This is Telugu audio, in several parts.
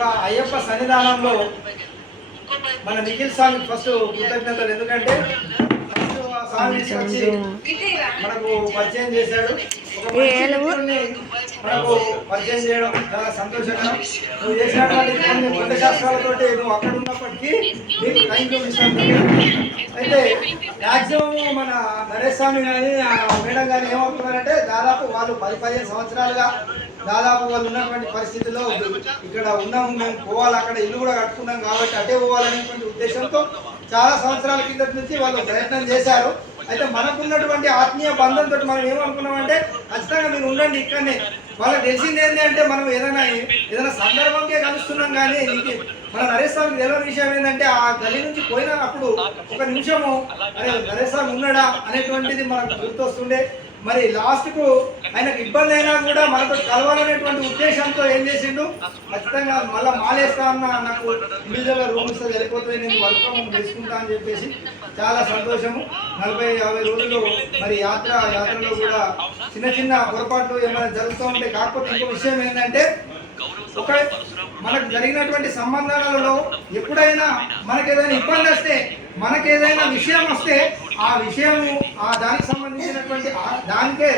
ఒక అయ్యప్ప సన్నిధానంలో మన నిఖిల్ స్వామి ఫస్ట్ కృతజ్ఞతలు. ఎందుకంటే ఫస్ట్ ఆ స్వామి తీసుకొచ్చి మనకు పరిచయం చేశాడు. ఒక మనకు పరిచయం చేయడం చాలా సంతోషకరం. నువ్వు చేసినటువంటి కొన్ని కొండ శాస్త్రాలతోటి నువ్వు అక్కడ ఉన్నప్పటికీ నీకు థ్యాంక్ యూ అయితే మ్యాక్సిమం మన నరేష్ స్వామి కానీ మేడం కానీ ఏమవుతున్నారంటే దాదాపు వాళ్ళు 10-15 సంవత్సరాలుగా దాదాపు వాళ్ళు ఉన్నటువంటి పరిస్థితుల్లో ఇక్కడ ఉన్నాము, మేము పోవాలి, అక్కడ ఇల్లు కూడా కట్టుకున్నాం కాబట్టి అటే పోవాలనేటువంటి ఉద్దేశంతో చాలా సంవత్సరాల కిందటి నుంచి వాళ్ళు ప్రయత్నం చేశారు. అయితే మనకున్నటువంటి ఆత్మీయ బంధంతో మనం ఏమనుకున్నామంటే ఖచ్చితంగా మీరు ఉండండి ఇక్కడనే. వాళ్ళకి తెలిసింది ఏంటి అంటే మనం ఏదైనా సందర్భంకే కలుస్తున్నాం. కానీ మన నరేష్ స్వామికి తెలియని విషయం ఏంటంటే ఆ గల్లీ నుంచి పోయినప్పుడు ఒక నిమిషము అరే నరేష్ స్వామి ఉన్నాడా అనేటువంటిది మనకు గుర్తొస్తుండే. మరి లాస్ట్కు ఆయనకు ఇబ్బంది అయినా కూడా మనతో కలవాలనేటువంటి ఉద్దేశంతో ఏం చేసిండు, ఖచ్చితంగా మళ్ళీ మాలేస్తా అన్న, నాకు ఇండివిజువల్ రూమ్స్ వెళ్ళిపోతుంది, నేను వర్క్ ఫ్రమ్ హోమ్ చేసుకుంటా అని చెప్పేసి చాలా సంతోషము. 40-50 రోజులు మరి యాత్రలో కూడా చిన్న పొరపాట్లు ఏమైనా జరుగుతూ ఉంటాయి. కాకపోతే ఇంకో విషయం ఏంటంటే ఒక మనకు జరిగినటువంటి సంబంధాలలో ఎప్పుడైనా మనకేదైనా ఇబ్బంది వస్తే, మనకేదైనా విషయం వస్తే ఆ విషయము దానికి సంబంధించినటువంటి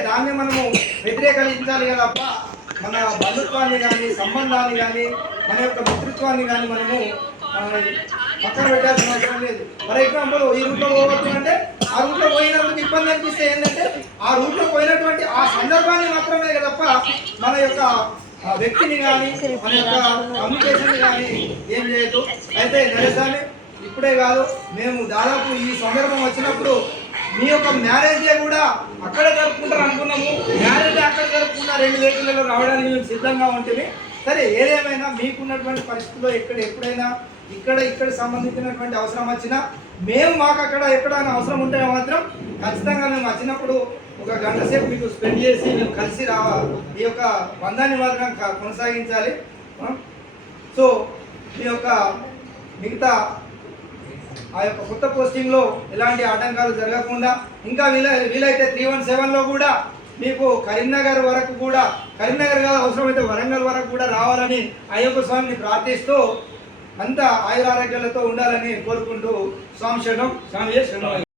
దాన్ని మనము వ్యతిరేకించాలి కదా తప్ప మన బంధుత్వాన్ని కానీ సంబంధాన్ని కానీ మన యొక్క మిత్రత్వాన్ని కానీ మనము పక్కన పెట్టాల్సిన అవసరం లేదు. ఫర్ ఎగ్జాంపుల్ ఈ రూట్లో పోవచ్చు అంటే ఆ రూట్లో పోయినందుకు ఇబ్బంది అనిపిస్తే ఏంటంటే ఆ రూట్లో పోయినటువంటి ఆ సందర్భాన్ని మాత్రమే తప్ప మన యొక్క వ్యక్తిని కానీ మన యొక్క కమ్యూనికేషన్ కానీ ఏం చేయదు. అయితే నరేశాన్ని ఇప్పుడే కాదు, మేము దాదాపు ఈ సందర్భం వచ్చినప్పుడు మీ యొక్క మ్యారేజ్ డే కూడా అక్కడ జరుపుకుంటారు అనుకున్నాము. మ్యారేజ్ డే అక్కడ జరుపుకున్న 2 వెహికల్లో రావడానికి మేము సిద్ధంగా ఉంటుంది. సరే ఏదేమైనా మీకున్నటువంటి పరిస్థితుల్లో ఎప్పుడైనా ఇక్కడ సంబంధించినటువంటి అవసరం వచ్చినా మాకు అక్కడ ఎక్కడైనా అవసరం ఉంటే మాత్రం ఖచ్చితంగా మేము వచ్చినప్పుడు 1 గంట సేపు మీకు స్పెండ్ చేసి మేము కలిసి ఈ యొక్క బంధాన్ని మాత్రం కొనసాగించాలి. సో మీ యొక్క మిగతా ఆ యొక్క కొత్త పోస్టింగ్లో ఎలాంటి ఆటంకాలు జరగకుండా ఇంకా వీలైతే 317లో కూడా మీకు కరీంనగర్ వరకు కూడా, కరీంనగర్ కాదు అవసరమైతే వరంగల్ వరకు కూడా రావాలని అయ్యప్ప స్వామిని ప్రార్థిస్తూ అంతా ఆయురారోగ్యాలతో ఉండాలని కోరుకుంటూ స్వామి శరణం.